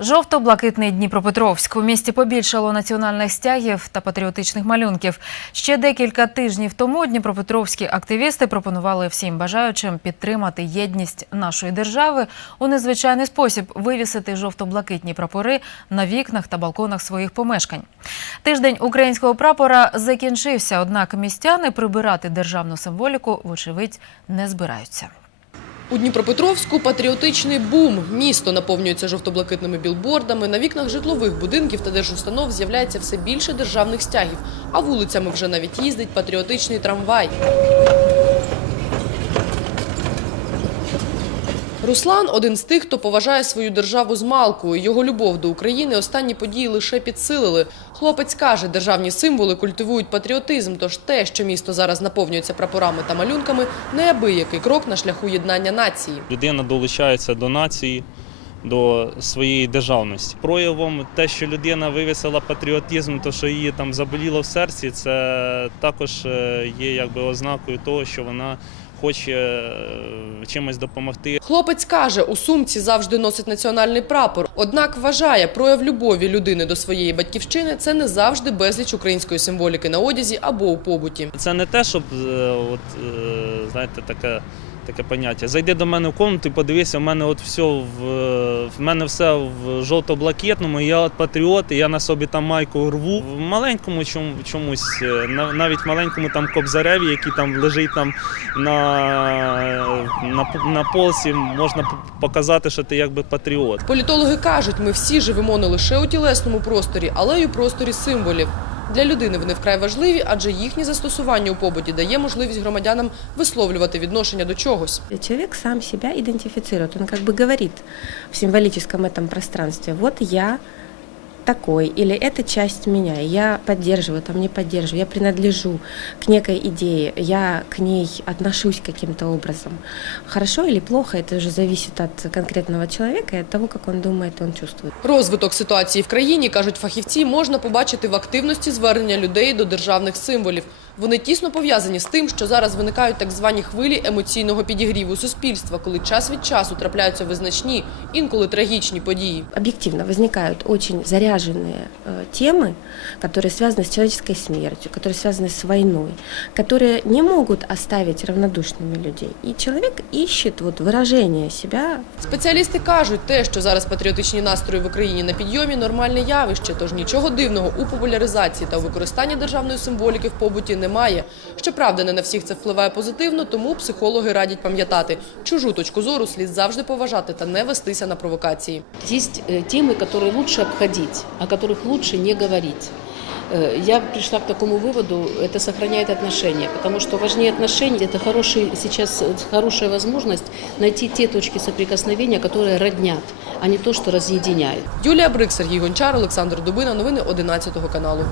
Жовто-блакитний Дніпропетровськ. У місті побільшало національних стягів та патріотичних малюнків. Ще декілька тижнів тому дніпропетровські активісти пропонували всім бажаючим підтримати єдність нашої держави у незвичайний спосіб вивісити жовто-блакитні прапори на вікнах та балконах своїх помешкань. Тиждень українського прапора закінчився, однак містяни прибирати державну символіку, вочевидь, не збираються. У Дніпропетровську патріотичний бум. Місто наповнюється жовто-блакитними білбордами. На вікнах житлових будинків та держустанов з'являється все більше державних стягів. А вулицями вже навіть їздить патріотичний трамвай. Руслан – один з тих, хто поважає свою державу з малку. Його любов до України останні події лише підсилили. Хлопець каже, державні символи культивують патріотизм, тож те, що місто зараз наповнюється прапорами та малюнками, неабиякий крок на шляху єднання нації. Людина долучається до нації, до своєї державності. Проявом те, що людина вивісила патріотизм, то що її там заболіло в серці, це також е, є якби ознакою того, що вона хоче е, чимось допомогти. Хлопець каже, у сумці завжди носить національний прапор. Однак вважає, прояв любові людини до своєї батьківщини це не завжди безліч української символіки на одязі або у побуті. Це не те, щоб е, от, знаєте, таке. Таке поняття. Зайди до мене в комнату і подивися, в мене от все в, в мене все в жовто-блакитному. Я от патріот, і я на собі там майку рву. В маленькому чому, чомусь, е, на- навіть маленькому там кобзареві, який там лежить там на, на, на полці, можна показати, що ти якби патріот. Політологи кажуть, ми всі живемо не лише у тілесному просторі, але й у просторі символів. Для людини вони вкрай важливі, адже їхнє застосування у побуті дає можливість громадянам висловлювати відношення до чогось. Чоловік сам себе идентифицирует, він как бы говорит в символічному этом пространстве, вот я такой, или это часть меня, и я поддерживаю, там не поддерживаю, я принадлежу к некой идее, я к ней отношусь каким-то образом. Хорошо или плохо, это уже зависит от конкретного человека и от того, как он думает и он чувствует. Розвиток ситуації в країні, кажуть фахівці, можна побачити в активності звернення людей до державних символів. Вони тісно пов'язані з тим, що зараз виникають так звані хвилі емоційного підігріву суспільства, коли час від часу трапляються визначні, інколи трагічні події. объективно возникают очень заряженные э, темы, которые связаны с человеческой смертью, которые связаны с войной, которые не могут оставить равнодушными людей. И человек ищет вот выражение себя Спеціалісти кажуть, те, що зараз патріотичні настрої в Україні на підйомі, нормальне явище, тож нічого дивного у популяризації та у використанні державної символіки в побуті немає. Щоправда, не на всіх це впливає позитивно, тому психологи радять пам'ятати, чужу точку зору слід завжди поважати та не вестися на провокації. Есть э, темы, которые лучше обходить, о которых лучше не говорить. Э, Я пришла к такому выводу, это сохраняет отношения, потому что важнее отношений, это хороший, сейчас э, хорошая возможность найти те точки соприкосновения, которые роднят, а не то, что разъединяет. Юлія Брик, Сергій Гончар, Олександр Дубина. Новини 11 каналу.